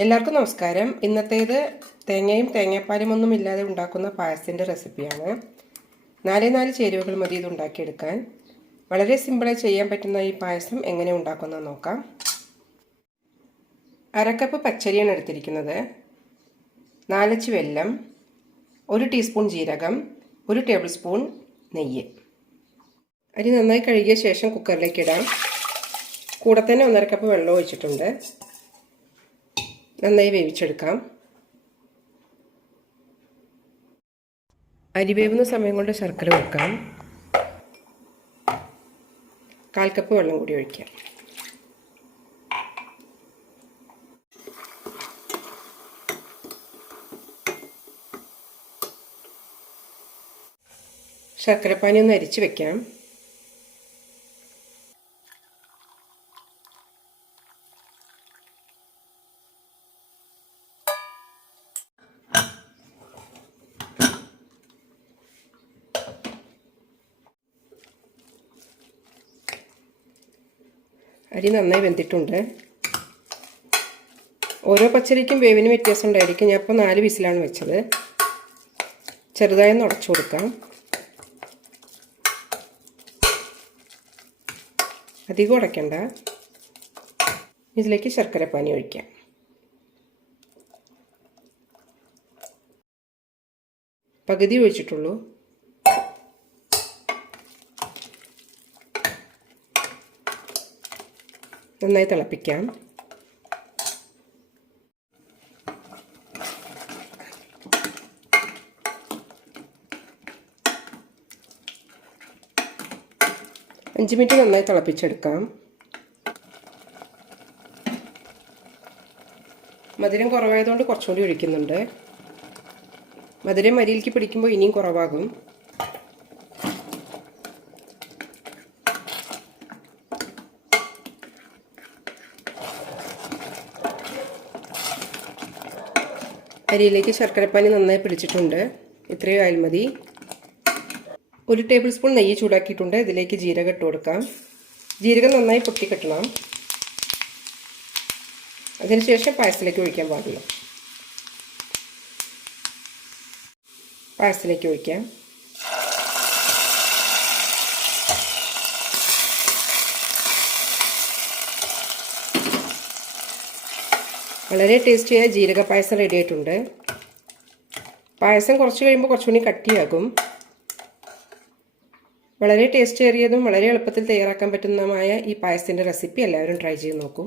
എല്ലാവർക്കും നമസ്കാരം. ഇന്നത്തേത് തേങ്ങയും തേങ്ങാപ്പാലും ഒന്നും ഇല്ലാതെ ഉണ്ടാക്കുന്ന പായസത്തിന്റെ റെസിപ്പിയാണ്. നാല് നാല് ചേരുവകൾ മതി ഇത് ഉണ്ടാക്കിയെടുക്കാൻ. വളരെ സിമ്പിളായി ചെയ്യാൻ പറ്റുന്ന ഈ പായസം എങ്ങനെ ഉണ്ടാക്കുന്നത് നോക്കാം. അരക്കപ്പ് പച്ചരിയാണ് എടുത്തിരിക്കുന്നത്. നാലച്ച് വെല്ലം ഒരു ടീസ്പൂൺ ജീരകം ഒരു ടേബിൾ സ്പൂൺ നെയ്യ്. അരി നന്നായി കഴുകിയ ശേഷം കുക്കറിലേക്ക് ഇടാം. കൂടെ തന്നെ ഒന്നര കപ്പ് വെള്ളം ഒഴിച്ചിട്ടുണ്ട്. നന്നായി വേവിച്ചെടുക്കാം. അരി വേവുന്ന സമയം കൊണ്ട് ശർക്കര വെക്കാം. കാൽ കപ്പ് വെള്ളം കൂടി ഒഴിക്കാം. ശർക്കരപ്പാനി ഒന്ന് അരിച്ച് വെക്കാം. അരി നന്നായി വെന്തിട്ടുണ്ട്. ഓരോ പച്ചരിക്കും വേവിന് വ്യത്യാസം ഉണ്ടായിരിക്കും. ഞാൻ ഇപ്പോൾ നാല് വിസിലാണ് വെച്ചത്. ചെറുതായി ഒന്ന് ഉടച്ചു കൊടുക്കാം. അധികം ഉടയ്ക്കണ്ട. ഇതിലേക്ക് ശർക്കരപ്പാനി ഒഴിക്കാം. പകുതി ഒഴിച്ചിട്ടുള്ളൂ. നന്നായി തിളപ്പിക്കാം. അഞ്ച് മിനിറ്റ് നന്നായി തിളപ്പിച്ചെടുക്കാം. മധുരം കുറവായതുകൊണ്ട് കുറച്ചുകൂടി ഒഴിക്കുന്നുണ്ട്. മധുരം അരിയിലേക്ക് പിടിക്കുമ്പോൾ ഇനിയും കുറവാകും. അരിയിലേക്ക് ശർക്കരപ്പാനി നന്നായി പിടിച്ചിട്ടുണ്ട്. ഇത്രയും ആയാൽ മതി. ഒരു ടേബിൾ സ്പൂൺ നെയ്യ് ചൂടാക്കിയിട്ടുണ്ട്. ഇതിലേക്ക് ജീരകം ഇട്ട് കൊടുക്കാം. ജീരകം നന്നായി പൊട്ടി പൊട്ടിക്കെട്ടണം അതിനുശേഷം പായസത്തിലേക്ക് ഒഴിക്കാൻ പാടില്ല. പായസത്തിലേക്ക് ഒഴിക്കാം. വളരെ ടേസ്റ്റിയായ ജീരക പായസം റെഡി ആയിട്ടുണ്ട്. പായസം കുറച്ച് കഴിയുമ്പോൾ കുറച്ചുകൂടി കട്ടിയാകും. വളരെ ടേസ്റ്റ് ഏറിയതും വളരെ എളുപ്പത്തിൽ തയ്യാറാക്കാൻ പറ്റുന്നതുമായ ഈ പായസത്തിന്റെ റെസിപ്പി എല്ലാവരും ട്രൈ ചെയ്ത് നോക്കൂ.